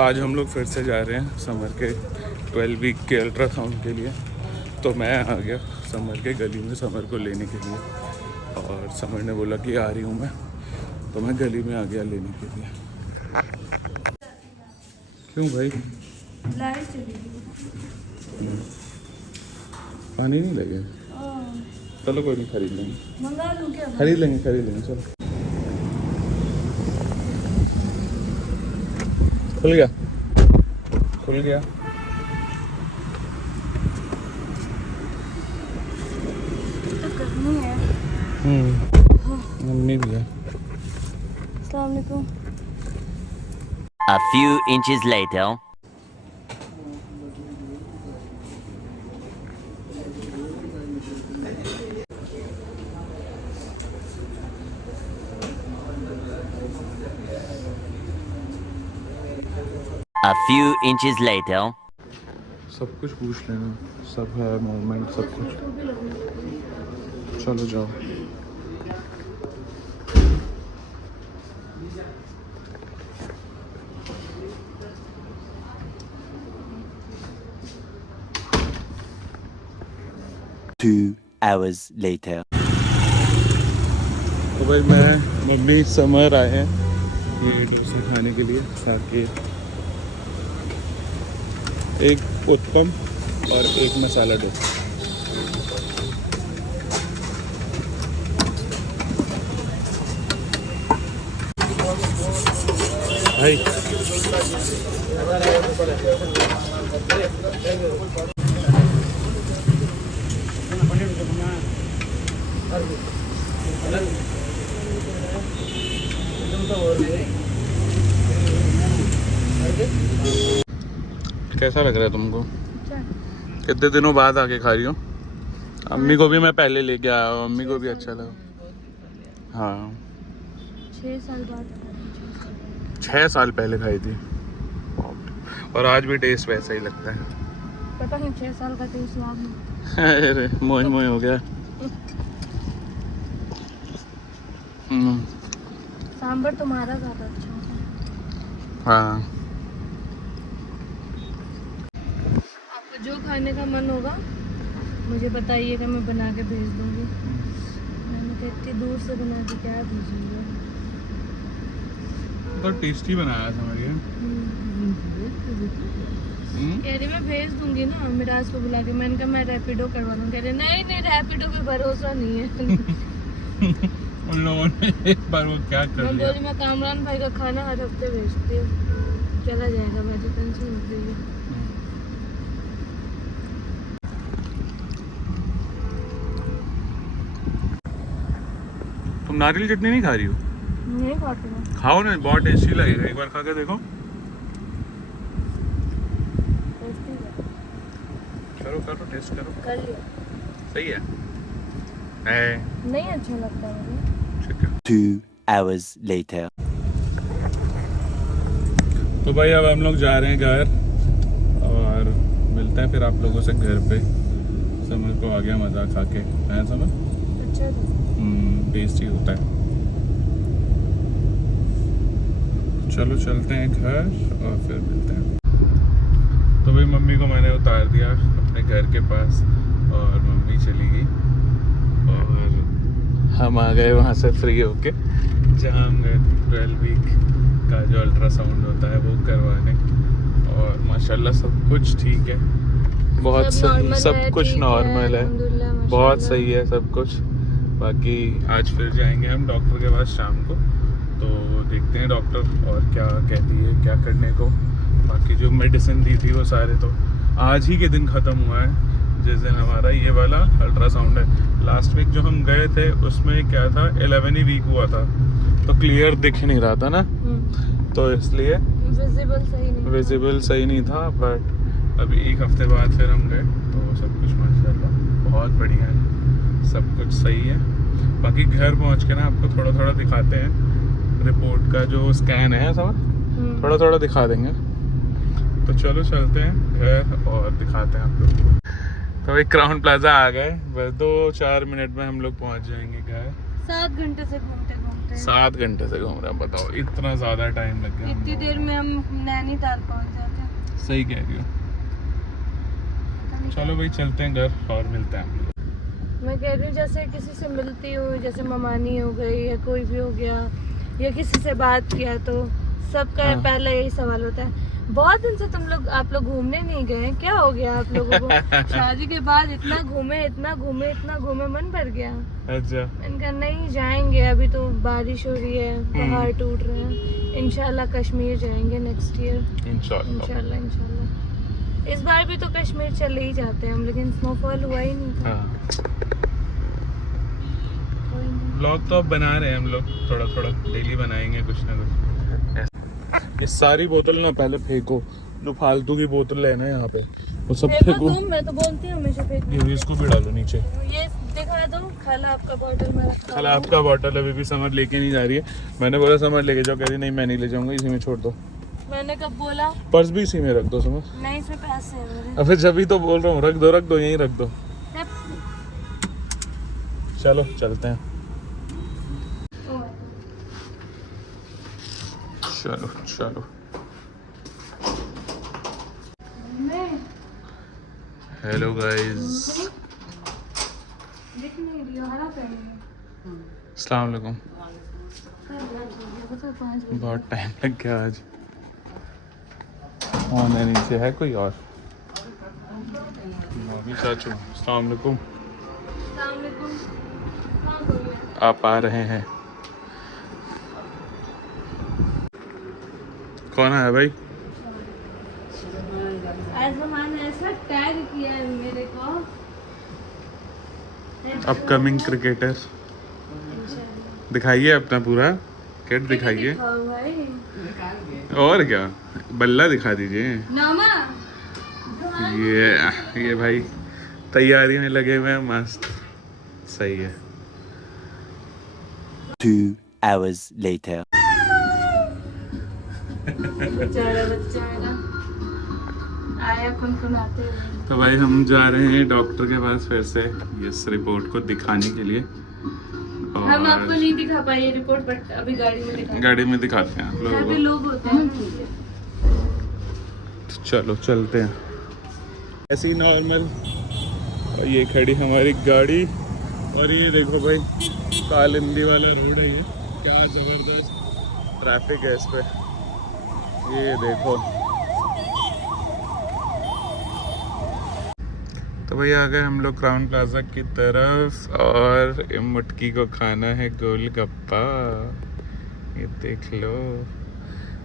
आज हम लोग फिर से जा रहे हैं समर के 12 वीक के अल्ट्रासाउंड के लिए। तो मैं आ गया समर के गली में समर को लेने के लिए, और समर ने बोला कि आ रही हूँ मैं, तो मैं गली में आ गया लेने के लिए। क्यों भाई? लाइट चली गई। पानी नहीं लगे? चलो कोई नहीं, खरीद लेंगे। मंगा लूँ क्या? खरीद लेंगे चलो। खुल गया। तो गर्मी है। मम्मी भी है। अस्सलाम वालेकुम। A few inches later. A few inches later. सब कुछ पूछ लेना, सब है मोमेंट, सब कुछ। चलो जाओ। Two hours later. तो भाई मैं मम्मी समर आए हैं ये डोसा खाने के लिए, ताकि एक उत्पम और एक मसाला डोसा। भाई कैसा लग रहा है तुमको? कितने दिनों बाद आके खा रही हो? अम्मी को भी मैं पहले लेके आया हूँ, अम्मी को भी अच्छा लगा। हाँ 6 साल बाद। 6 साल पहले खाई थी, और आज भी टेस्ट वैसा ही लगता है। पता नहीं 6 साल का टेस्ट याद नहीं। अरे मोह हो गया। सांभर तुम्हारा ज़्यादा अच्छा है। हाँ आपको जो खाने का मन होगा मुझे बताइएगा, मैं बना के भेज दूँगी। मैंने कहा इतनी दूर से बना के क्या भेजूँगी। तो टेस्टी बनाया था मैं। कह रही मैं भेज दूँगी ना मिराज को बुला के। मैंने कहा मैं रैपिडो करवा लूँ। कह रहे नहीं रैपिडो पे भरोसा नहीं है। उन लोगों ने एक बार वो क्या कर मैं लिया। बोली मैं कामरान भाई का खाना हर हफ्ते भेजती हूँ, चला जाएगा, मैं तो टेंशन मत लीजिए। तुम नारियल चटनी नहीं खा रही हो? नहीं खाती हूँ। खाओ ना, बहुत टेस्टी लगेगा, एक बार खा के देखो। टेस्टी है। करो टेस्ट करो। कर लिया। सही है? नहीं अच्छा लगता मुझे। ठीक है। 2 hours later. तो भाई अब हम लोग जा रहे हैं घर, और मिलते हैं फिर आप लोगों से घर पे। समर को आ गया मज़ा खा के, है समर? अच्छा टेस्टी होता है। चलो चलते हैं घर और फिर मिलते हैं। तो भाई मम्मी को मैंने उतार दिया अपने घर के पास, और मम्मी चली गई, और हम आ गए वहाँ से फ्री होके, जहाँ हम गए थे 12 वीक का जो अल्ट्रासाउंड होता है वो करवाने। और माशाल्लाह सब कुछ ठीक है, बहुत सही, सब कुछ नॉर्मल है, बहुत सही है सब कुछ। बाकी आज फिर जाएंगे हम डॉक्टर के पास शाम को, तो देखते हैं डॉक्टर और क्या कहती है क्या करने को। बाकी जो मेडिसिन दी थी वो सारे तो आज ही के दिन ख़त्म हुआ है, जिस दिन हमारा ये वाला अल्ट्रासाउंड है। लास्ट वीक जो हम गए थे उसमें क्या था, 11 वीक हुआ था, तो क्लियर दिख नहीं रहा था ना, तो इसलिए विजिबल सही नहीं था। बट अभी 1 हफ्ते बाद फिर हम गए, तो सब कुछ माशाल्लाह बहुत बढ़िया है, सब कुछ सही है। बाकी घर पहुंच के ना आपको थोड़ा थोड़ा दिखाते हैं, रिपोर्ट का जो स्कैन है सब थोड़ा थोड़ा दिखा देंगे। तो चलो चलते हैं घर और दिखाते हैं आप लोगों को। तो एक क्राउन प्लाजा आ गए, बस 2-4 मिनट में हम लोग पहुंच जाएंगे घर। 7 घंटे से घूमते घूमते घंटे 7 घंटे से घूम रहे हैं, बताओ इतना ज़्यादा टाइम लग गया हम इतनी लोगों देर में हम नैनीताल पहुंच जाते हैं। को। सही कह रही हो। चलो भाई चलते हैं घर और मिलते हैं हम लोग। मैं कह रही हूँ जैसे किसी से मिलती हूँ, जैसे ममानी हो गई या कोई भी हो गया या किसी से बात किया तो सबका हाँ। पहला यही सवाल होता है, बहुत दिन से आप लोग घूमने नहीं गए, क्या हो गया आप लोगों को? शादी के बाद इतना घूमे मन भर गया। अच्छा मैंने कहा नहीं जाएंगे, अभी तो बारिश हो रही है, पहाड़ टूट रहे हैं, इंशाल्लाह कश्मीर जाएंगे नेक्स्ट ईयर इंशाल्लाह। इंशाल्लाह। इस बार भी तो कश्मीर चले ही जाते हैं हम, लेकिन स्नोफॉल हुआ ही नहीं था। हाँ कोई नहीं। ब्लॉग तो अब बना रहे हैं हम लोग, थोड़ा थोड़ा डेली बनाएंगे कुछ ना कुछ। ये सारी बोतल ना पहले फेंको, जो फालतू की बोतल है ना यहाँ पे वो सब फेंको फेंको। तुम, मैं तो बोलती हूँ हमेशा फेंको। ये इसको भी डालो नीचे। ये दिखा दो, खाला आपका बॉटल में रखा कल आपका बॉटल अभी भी समर लेके नहीं जा रही है। मैंने बोला समर लेके जाओ, कह रही नहीं मैं नहीं ले जाऊंगा, इसी में छोड़ दो। मैंने कब बोला? पर्स भी इसी में रख दो समर। नहीं, इसमें पैसे हैं मेरे। अबे जब तो बोल रहा हूँ रख दो यहीं रख दो। चलो चलते हैं। चलो चलो। हेलो गाइस, दिख नहीं रही हो, हरा पहन अस्सलाम वालेकुम। लिया। बहुत टाइम लग गया आज। होने नीचे है कोई और? मम्मी चाचू अस्सलाम वालेकुम। आप आ रहे हैं? कौन है भाई? आजमान ऐसा टैग किया है मेरे को। Upcoming cricketer. दिखाइए अपना पूरा किट दिखाइए। दिखाओ भाई। और क्या, बल्ला दिखा दीजिए। नामा ये भाई तैयारी में लगे हुए हैं, मस्त सही है। 2 hours later. बेचारा बच्चा मेरा आया कुनकुनाते हुए। तो भाई हम जा रहे हैं डॉक्टर के पास फिर से इस रिपोर्ट को दिखाने के लिए। हम आपको नहीं दिखा पाए ये रिपोर्ट, बट अभी गाड़ी में दिखाते हैं आप यहाँ लोगों पे को। लोग होते हैं। चलो चलते हैं ऐसी नॉर्मल। ये खड़ी हमारी गाड़ी और ये देखो भाई कालिंदी वाला रोड है, ये क्या जबरदस्त ट्रैफिक है इस पे। ये देखो। तो भाई आ गए हम लोग क्राउन प्लाजा की तरफ और मुटकी को खाना है गोलगप्पा, ये देख लो।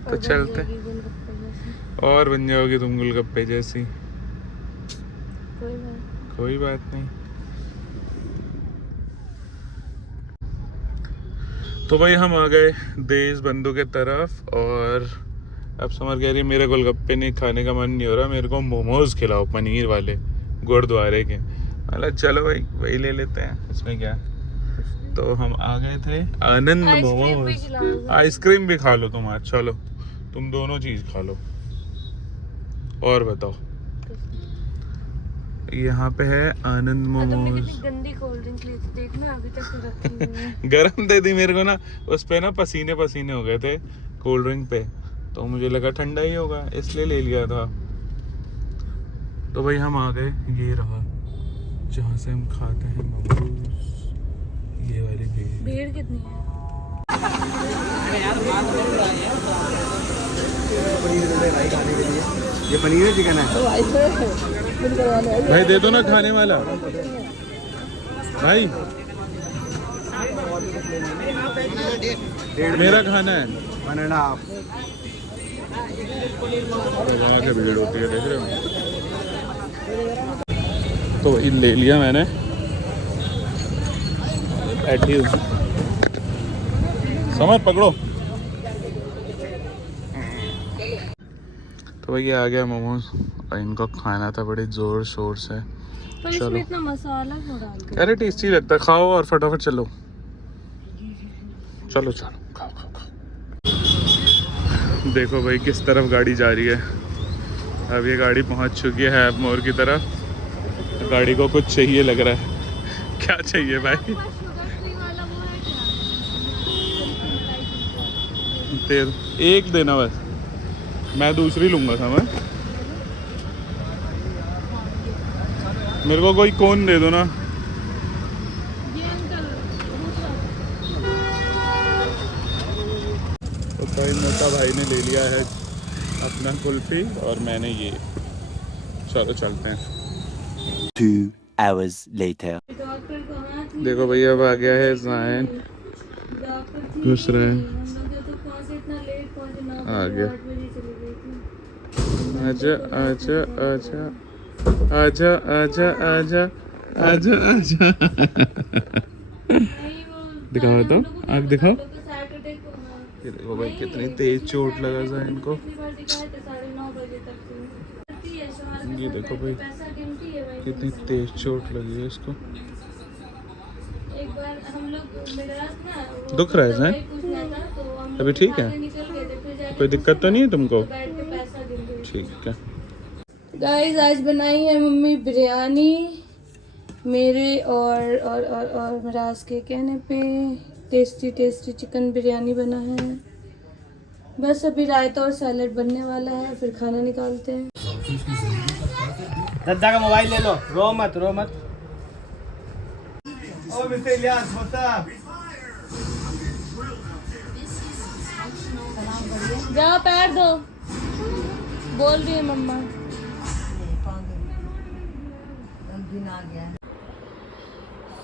तो चलते हैं और बन जाओगी तुम गोलगप्पे जैसी। कोई बात नहीं। तो भाई हम आ गए देश बंधु के तरफ और अब समर कह रही है मेरे गोलगप्पे नहीं खाने का मन नहीं हो रहा, मेरे को मोमोज खिलाओ पनीर वाले गुरुद्वारे के। मतलब चलो भाई वही ले लेते हैं, इसमें क्या। तो हम आ गए थे आनंद मोमोज। आइसक्रीम भी खा लो तुम आज, चलो तुम दोनों चीज खा लो। और बताओ, यहाँ पे है आनंद मोमोज। गंदी कोल्ड ड्रिंक ली थी, देखना अभी तक तो रखी हुई है। गरम दे दी मेरे को ना, उस पे ना पसीने पसीने हो गए थे कोल्ड ड्रिंक पे, तो मुझे लगा ठंडा ही होगा इसलिए ले लिया था। तो भाई हम आ गए, ये रहा जहाँ से हम खाते हैं मोमोज। ये वाली भीड़ कितनी है? ये पनीर है चिकन है भाई दे दो ना खाने वाला भाई, मेरा खाना है। 1.5 वहाँ के भीड़ होती है, देख रहे हो। तो वही ले लिया मैंने, बैठी हूँ। समझ पकड़ो। तो भाई ये आ गया मोमोज और इनको खाना था बड़े जोर शोर से। पर इसमें इतना मसाला क्यों डाल के? अरे टेस्टी लगता है, खाओ और फटाफट चलो चलो चलो खाओ खाओ खाओ। देखो भाई किस तरफ गाड़ी जा रही है। अब ये गाड़ी पहुंच चुकी है हैव मोर की तरफ। गाड़ी को कुछ चाहिए लग रहा है। क्या चाहिए भाई? शुगर फ्री वाला वो है क्या? एक देना बस, मैं दूसरी लूँगा समझ। मेरे को कोई कोन दे दो ना। तो भाई मोटा भाई ने ले लिया है अपना कुल्फी और मैंने ये। चलो चलते हैं। 2 hours later. डॉक्टर कहाँ थी? देखो भैया अब आ गया है ज़ायन, डॉक्टर थी। घुस रहे हैं। हम लोग जब तक पहुँचे इतना लेट पहुँचे, 9 आ गया। 8 बजे चली गई थी। आजा आजा आजा आजा आजा आजा आजा आजा। नहीं, वो दिखाओ तो, आँख दिखाओ। सैटरडे को, हाँ। ये देखो भाई कितनी तेज चोट लगा ज़ायन को। पिछली बार दिखाया था 9:30 बजे तक से। करती है, शौहर के ये साथ देखो बैठ के भाई पैसा गिनती है भाई। कितनी तेज चोट लगी है इसको। एक बार हम लोग मेरे रात ना वो दुख रहा है दवाई ज़ायन? पूछना था, तो हम अभी लोग ठीक है? खाने निकल गए थे, फिर जाके कोई दिक्कत तो नहीं है तुमको? बैठ के पैसा गिन रहे थे। ठीक है। गाइस आज बनाई है मम्मी बिरयानी मेरे और मिराज के कहने पे। टेस्टी टेस्टी चिकन बिरयानी बना है। बस अभी रायता और सैलेड बनने वाला है, फिर खाना निकालते हैं। दद्दा का मोबाइल ले लो, रो मत रो मत। ओ मिस्टर इलियास बता। जाओ पैर दो, बोल रही है मम्मा।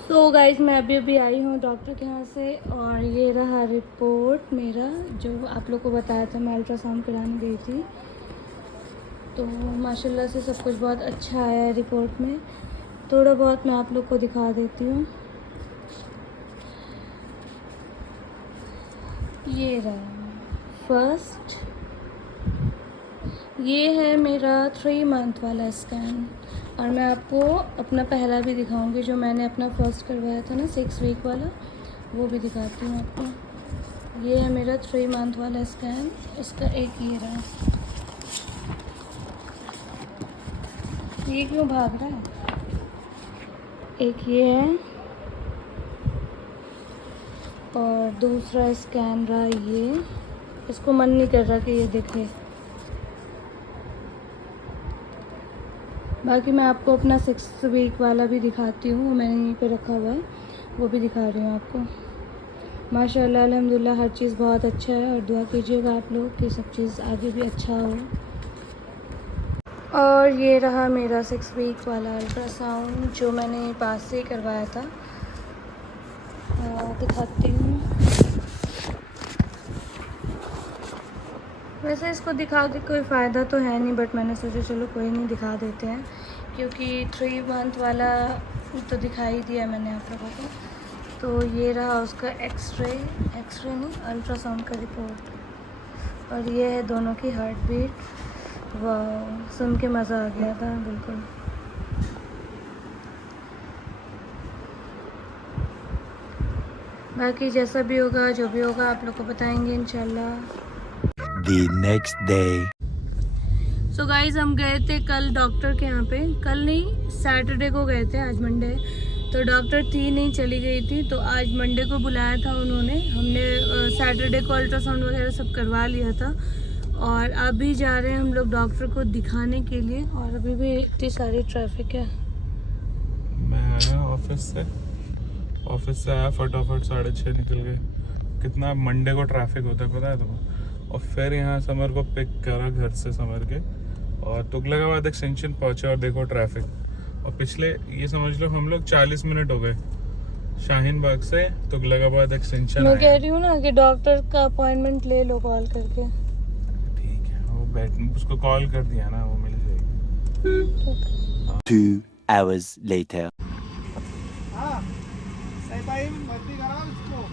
तो गाइस मैं अभी आई हूँ डॉक्टर के यहाँ से, और ये रहा रिपोर्ट मेरा, जो आप लोग को बताया था मैं अल्ट्रासाउंड कराने गई थी। तो माशाल्लाह से सब कुछ बहुत अच्छा आया है रिपोर्ट में। थोड़ा बहुत मैं आप लोग को दिखा देती हूँ। ये रहा फर्स्ट, ये है मेरा 3 मंथ वाला स्कैन, और मैं आपको अपना पहला भी दिखाऊंगी, जो मैंने अपना फर्स्ट करवाया था ना 6 वीक वाला, वो भी दिखाती हूँ आपको। ये है मेरा 3 मंथ वाला स्कैन, इसका एक ये रहा। ये क्यों भाग रहा है? एक ये है, और दूसरा स्कैन रहा ये। इसको मन नहीं कर रहा कि ये दिखे। बाकी मैं आपको अपना 6 वीक वाला भी दिखाती हूँ, वो मैंने यहीं पे रखा हुआ है, वो भी दिखा रही हूँ आपको। माशाल्लाह अल्हम्दुलिल्लाह हर चीज़ बहुत अच्छा है, और दुआ कीजिएगा आप लोग कि सब चीज़ आगे भी अच्छा हो। और ये रहा मेरा 6 वीक वाला अल्ट्रासाउंड, जो मैंने पास से ही करवाया था। दिखाती हूँ। वैसे इसको दिखा के कोई फ़ायदा तो है नहीं, बट मैंने सोचा चलो कोई नहीं, दिखा देते हैं, क्योंकि 3 मंथ वाला तो दिखा ही दिया मैंने आप लोगों को। तो ये रहा उसका एक्सरे नहीं, अल्ट्रासाउंड का रिपोर्ट, और ये है दोनों की हार्ट बीट। वाह, सुन के मज़ा आ गया था बिल्कुल। बाकी जैसा भी होगा, जो भी होगा, आप लोग को बताएंगे इंशाल्लाह। The next day. So guys हम गए थे कल डॉक्टर के यहाँ पे, कल नहीं सैटरडे को गए थे, आज मंडे है। तो डॉक्टर थी नहीं, चली गई थी, तो आज मंडे को बुलाया था उन्होंने। हमने सैटरडे को अल्ट्रासाउंड वगैरह सब करवा लिया था, और अभी जा रहे हैं हम लोग डॉक्टर को दिखाने के लिए। और अभी भी इतनी सारी ट्रैफिक है। मैं आया ऑफिस से आया फटाफट, 6:30 निकल गए। कितना मंडे को ट्रैफिक होता है पता है तुम्हें? और फिर यहाँ समर को पिक करा घर से समर के, और तुगलकाबाद एक्सटेंशन पहुँचे, और देखो ट्रैफिक। और पिछले ये समझ लो हम लोग 40 मिनट हो गए शाहीन बाग से तुगलकाबाद एक्सटेंशन। मैं कह रही हूँ ना कि डॉक्टर का अपॉइंटमेंट ले लो कॉल करके। ठीक है, वो उसको कॉल कर दिया ना, वो मिल जाएगी। 2 hours later. हाँ सही भाई भर्ती कराओ इसको।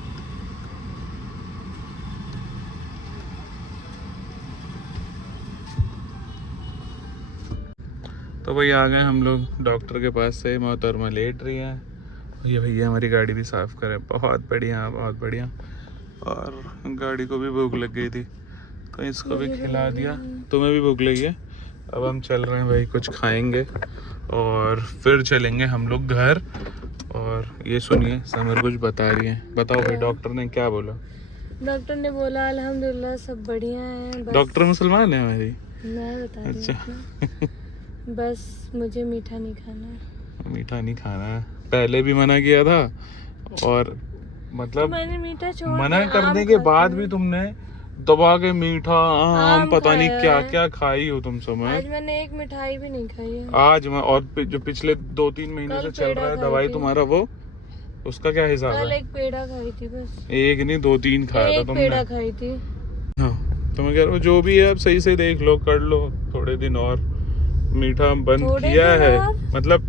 तो भाई आ गए हम लोग डॉक्टर के पास से। मोहतरमा लेट रही है, ये भैया हमारी गाड़ी भी साफ़ करें। बहुत बढ़िया बहुत बढ़िया। और गाड़ी को भी भूख लग गई थी, तो इसको भी खिला दिया। तुम्हें भी भूख लगी है? अब हम चल रहे हैं भाई, कुछ खाएंगे और फिर चलेंगे हम लोग घर। और ये सुनिए, समर कुछ बता रही है। बताओ भाई, डॉक्टर ने क्या बोला? डॉक्टर ने बोला अल्हम्दुलिल्लाह सब बढ़िया है, बस डॉक्टर मुसलमान है हमारी? मैं बता रही हूँ अच्छा। अपना। बस मुझे मीठा नहीं खाना है। मीठा नहीं खाना है, पहले भी मना किया था और मतलब मैंने मीठा छोड़ मना दिया, करने आम के खाती बाद हूँ। भी तुमने दबा के मीठा आम आम पता नहीं खाया क्या है। क्या खाई हो तुम समय। आज मैंने एक मिठाई भी नहीं खाई है। आज मैं और जो पिछले 2-3 महीने कल से चल पेड़ा रहा है खाई दवाई थी। तुम्हारा, वो उसका क्या हिसाब कल है? एक पेड़ा खाई थी बस, एक नहीं 2-3 खाया था एक तुमने। पेड़ा खाई थी। हाँ तो मैं कह रहा हूँ जो भी है अब सही से देख लो, कर लो थोड़े दिन और। मीठा बंद थोड़े किया दिन है और? मतलब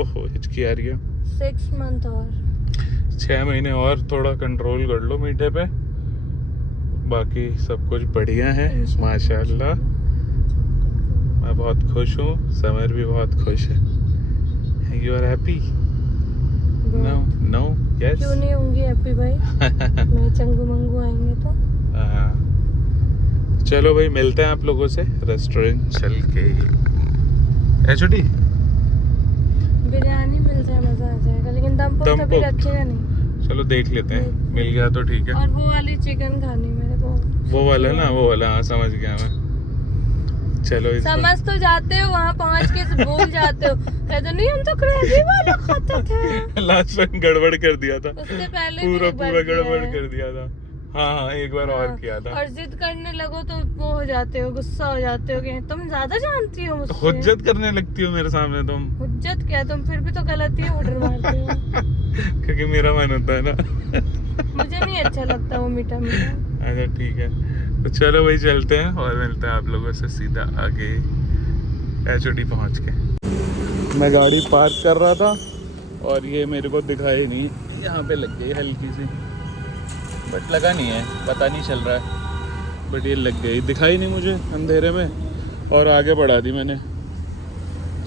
ओहो हिचकी आ रही है। 6 मंथ और 6 महीने और थोड़ा कंट्रोल कर लो मीठे पे, बाकी सब कुछ बढ़िया है इंशाल्लाह। माशाल्लाह। मैं बहुत खुश हूँ, समर भी बहुत खुश है। You are happy? No no yes. क्यों नहीं होंगी हैप्पी भाई? मैं चंगू मंगू आएंगे तो। चलो भाई मिलते हैं आप लोगों से रेस्टोरेंट चल के। एचडी बिरयानी मिल जाए मजा आ जाएगा, लेकिन दम पोक कभी पोक। रखेगा नहीं। चलो देख लेते हैं, मिल गया तो ठीक है। और वो वाली चिकन खानी मेरे को। वो वाला ना, वो वाला, हाँ समझ गया मैं। चलो समझ तो जाते हो, वहाँ पहुँच के भूल जाते हो। कहते नहीं हम तो ग्रेवी वाला खाते थे। लास्ट टाइम गड़बड़ कर दिया था, उससे पहले पूरा भी एक बार पूरा किया गड़बड़ है। कर दिया था। हाँ एक बार और किया था। और जिद करने लगो तो वो हो जाते हो, गुस्सा हो जाते हो कि तुम ज्यादा जानती हो मुझसे। हुज्जत करने लगती हो मेरे सामने तुम। हुज्जत क्या, तुम फिर भी तो गलत ही ऑर्डर मारते हो। क्योंकि मेरा मन होता है ना। मुझे नहीं अच्छा लगता वो मीठा मीठा। अच्छा ठीक है, तो चलो भाई चलते हैं और मिलते हैं आप लोगों से सीधा आगे एचडी पहुंच के। मैं गाड़ी पार्क कर रहा था और ये मेरे को दिखाई नहीं, यहाँ पे लग गई हल्की सी, बट लगा नहीं है, पता नहीं चल रहा है, बट ये लग गई, दिखाई नहीं मुझे अंधेरे में और आगे बढ़ा दी मैंने।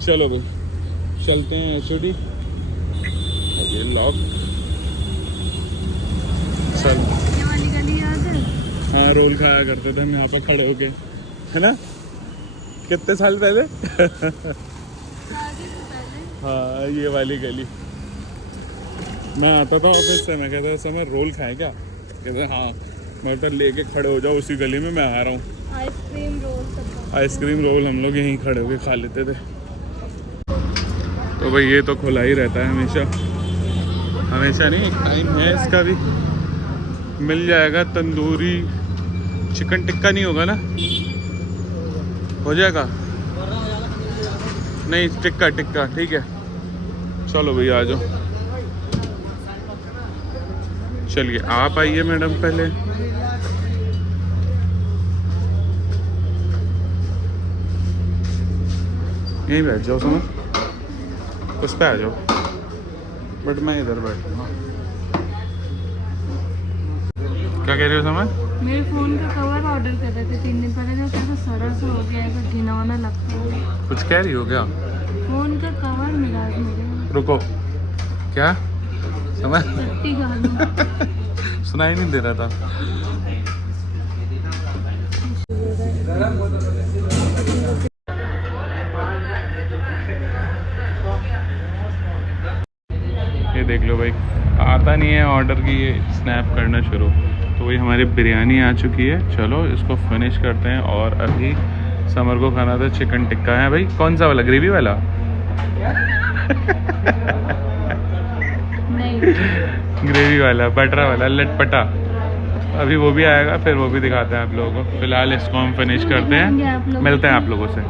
चलो भाई चलते हैं एचडी। ये लॉक। चल ये वाली गली याद है? हाँ रोल खाया करते थे हम यहाँ पे खड़े होके, है ना? कितने साल पहले? शादी से पहले। हाँ ये वाली गली। मैं आता था ऑफिस से, मैं कहता था मैं रोल खाएं क्या? कहते हाँ। मैं तो लेके खड़े हो जाओ उसी गली में, मैं आ रहा हूँ। आइसक्रीम रोल सब। आइसक्रीम रोल हम लोग यहीं खड़े होके खा लेते थे। तो भाई ये तो खुला ही रहता है हमेशा, हमेशा नहीं, टाइम है इसका भी। मिल जाएगा तंदूरी चिकन टिक्का, नहीं होगा ना? हो जाएगा? नहीं टिक्का टिक्का ठीक है। चलो भैया आ जाओ। चलिए आप आइए मैडम पहले। यहीं बैठ जाओ, समझ उस पे आ जाओ, बट मैं इधर बैठूंगा। क्या कह रहे हो समझ? मेरे फोन का कवर ऑर्डर कर रहे थे 3 दिन पहले, जो कैसा सड़ा सा हो गया है, घिनौना लगता है। कुछ कह रही हो क्या? फोन का कवर मिला है मुझे। रुको, क्या समझ? टट्टी गाली। सुनाई नहीं दे रहा था। ये देख लो भाई, आता नहीं है ऑर्डर की ये स्नैप करना शुरू। तो वही हमारी बिरयानी आ चुकी है, चलो इसको फिनिश करते हैं। और अभी समर को खाना था चिकन टिक्का है भाई। कौन सा वाला, ग्रेवी वाला? नहीं, ग्रेवी वाला, बटर वाला, लटपटा। अभी वो भी आएगा, फिर वो भी दिखाते हैं आप लोगों को। फिलहाल इसको हम फिनिश करते हैं, मिलते हैं आप लोगों से।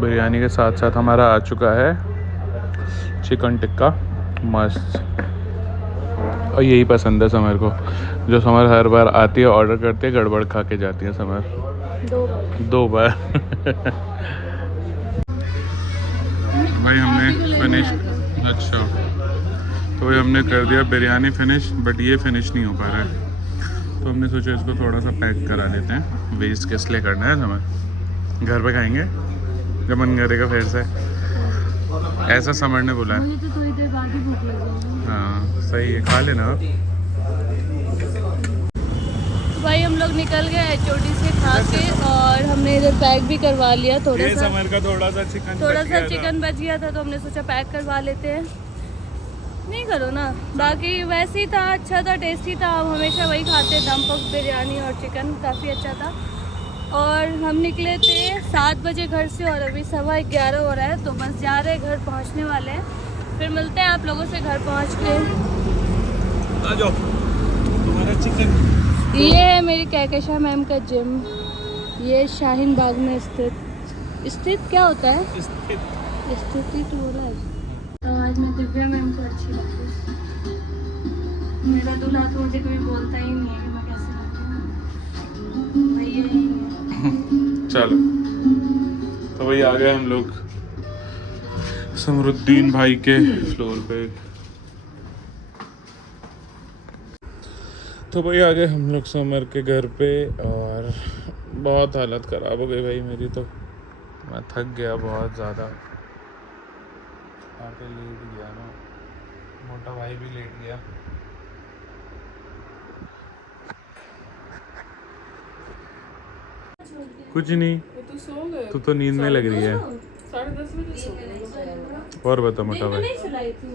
बिरयानी के साथ साथ हमारा आ चुका है चिकन टिक्का, मस्त। और यही पसंद है समर को, जो समर हर बार आती है ऑर्डर करती है, गड़बड़ खा के जाती है समर 2 बार। भाई हमने फिनिश, अच्छा तो भाई हमने कर दिया बिरयानी फिनिश, बट ये फिनिश नहीं हो पा रहा है। तो हमने सोचा इसको थोड़ा सा पैक करा लेते हैं। वेस्ट किस लिए करना है समर, घर पे खाएंगे जब मन करेगा फिर से, ऐसा समर ने बोला है। मुझे तो थोड़ी देर बाद ही भूख लग जाएगी। हाँ सही है, खा लेना आप। भाई हम लोग निकल गए एचओडी से खा के, और हमने इधर पैक भी करवा लिया थोड़ा सा। समर का थोड़ा सा चिकन बच गया था, तो हमने सोचा पैक करवा लेते हैं। नहीं करो ना। बाकी वैसे ही था, अच्छा था, टेस्टी था। हम हमेशा वही खाते, दम पक बिरयानी और चिकन काफ़ी अच्छा था। और हम निकले थे 7 बजे घर से और अभी 11:15 हो रहा है, तो बस जा रहे हैं, घर पहुंचने वाले हैं। फिर मिलते हैं आप लोगों से घर पहुंच के। आ जाओ, तुम्हारा चिकन। ये है मेरी कहकशा मैम का जिम, ये शाहीन बाग में स्थित क्या होता है, स्थिति तो हो रहा है। तो आज मैं दिव्या मैम को अच्छी लगती हूँ। मेरा दूल्हा तो मुझे कभी बोलता ही नहीं है कि मैं कैसे लगती हूँ, भैया ही है। चलो, तो भाई आ गए हम लोग समरुद्दीन भाई के फ्लोर पे। तो भाई आ गए हम लोग समर के घर पे और बहुत हालत ख़राब हो गई भाई मेरी। तो मैं थक गया बहुत ज़्यादा, आके लेट गया ना, मोटा भाई भी लेट गया। कुछ नहीं, तू तो नींद में लग रही है। 10:30 बजे सो गए। और बता मोटा भाई। नहीं चलाई थी।